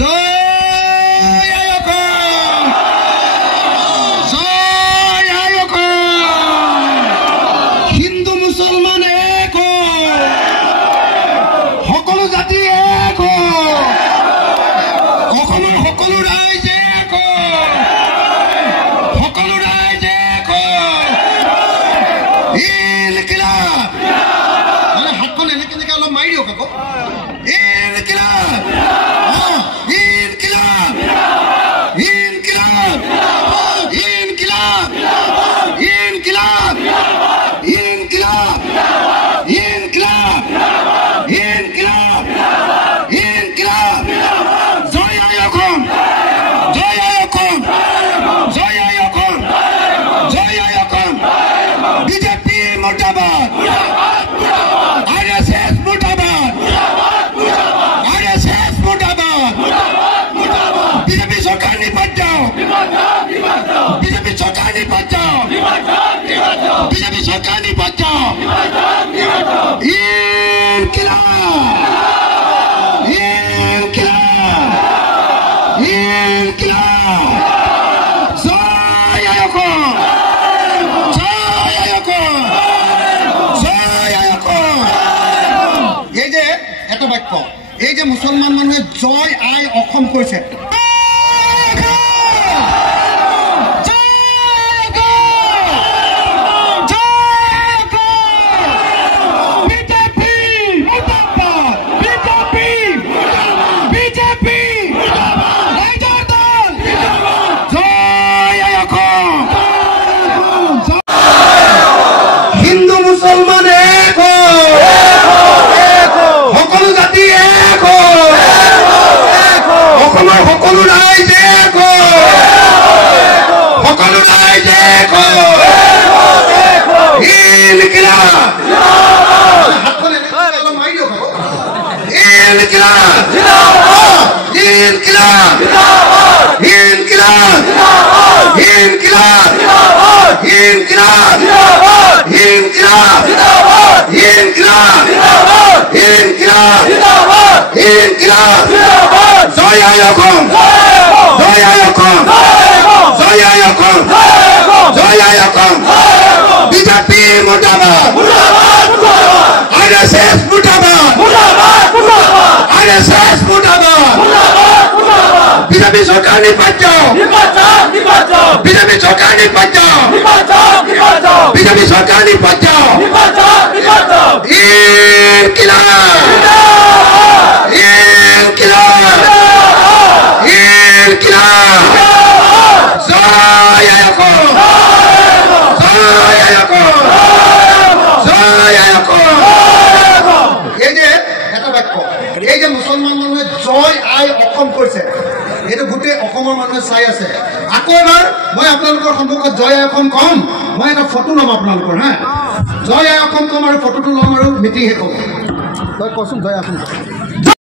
জয় আয়কম, জয় আয়কম। হিন্দু মুসলমান এক, সকলো জাতি এক, অসমৰ সকলো ৰাইজ এক, সকলো ৰাইজ এক। ইনকিলাব, মানে হাতখন এনেকে এনেকে অলপ মাৰি দিয়ক আকৌ। ইনকিলাব, ইনকিলাব, ইনকিলাব, ইনকিলাব, ইনকিলাব, ইনকিলাব, ইনকিলাব, ইনকিলাব, ইনকিলাব। জয় আয়কম, জয় আয়কম, জয় আয়কম, জয় আয়কম। বিজেপি মুর্দাবাদ, আরএসএস মুর্দাবাদ, আরএসএস মুর্দাবাদ। বিজেপি সরকার নিপাত যাও, বিজেপি সরকার নিপাত যাও, বিজেপি সরকার নিপাত যাও। ইনকিলাব, ইনকিলাব, ইনকিলাব। জয় আয়কম, জয় আয়কম, জয় আয়কম। এই যে এটা বাক্য, এই যে মুছলমান মানুহে জয় আই অসম কৈছে, হিন্দু মুসলমান এক, সকলো জাতি এক, অসমৰ সকলো ৰাইজ এক, সকলো ৰাইজ এক। ইনকিলাব, হাতখন এনেকে অলপ মাৰি দিয়ক আকৌ। ইনকিলাব, ইনকিলাব, ইনকিলাব, ইনকিলাব, ইনকিলাব, ইনকিলাব, ইনকিলাব, ইনকিলাব, ইনকিলাব। জয় আয়কম, জয় আয়কম, জয় আয়কম, জয় আয়কম। বিজেপি মুর্দাবাদ, আরএসএস মুর্দাবাদ, আরএসএস মুর্দাবাদ। বিজেপি সরকার নিপাত যাও, বিজেপি সরকার নিপাত যাও, বিজেপি সরকার নিপাত যাও। ইনকিলাব, ইনকিলাব, ইনকিলাব। জয় আয়কম, জয় আয়কম, জয় আয়কম। এই যে এটা বাক্য, এই যে মুছলমান মানুহে জয় আই অসম কৈছে, এইটো গোটেই অসমৰ মানুহে চাই আছে। আকৌ এবাৰ মই আপোনালোকৰ সন্মুখত জয় আই অসম কম, মই এটা ফটো ল'ম আপোনালোকৰ। হা, জয় আই অসম কম আৰু ফটোটো ল'ম আৰু মিটিং শেষ হ'ব। তই কচোন জয় আই অসম।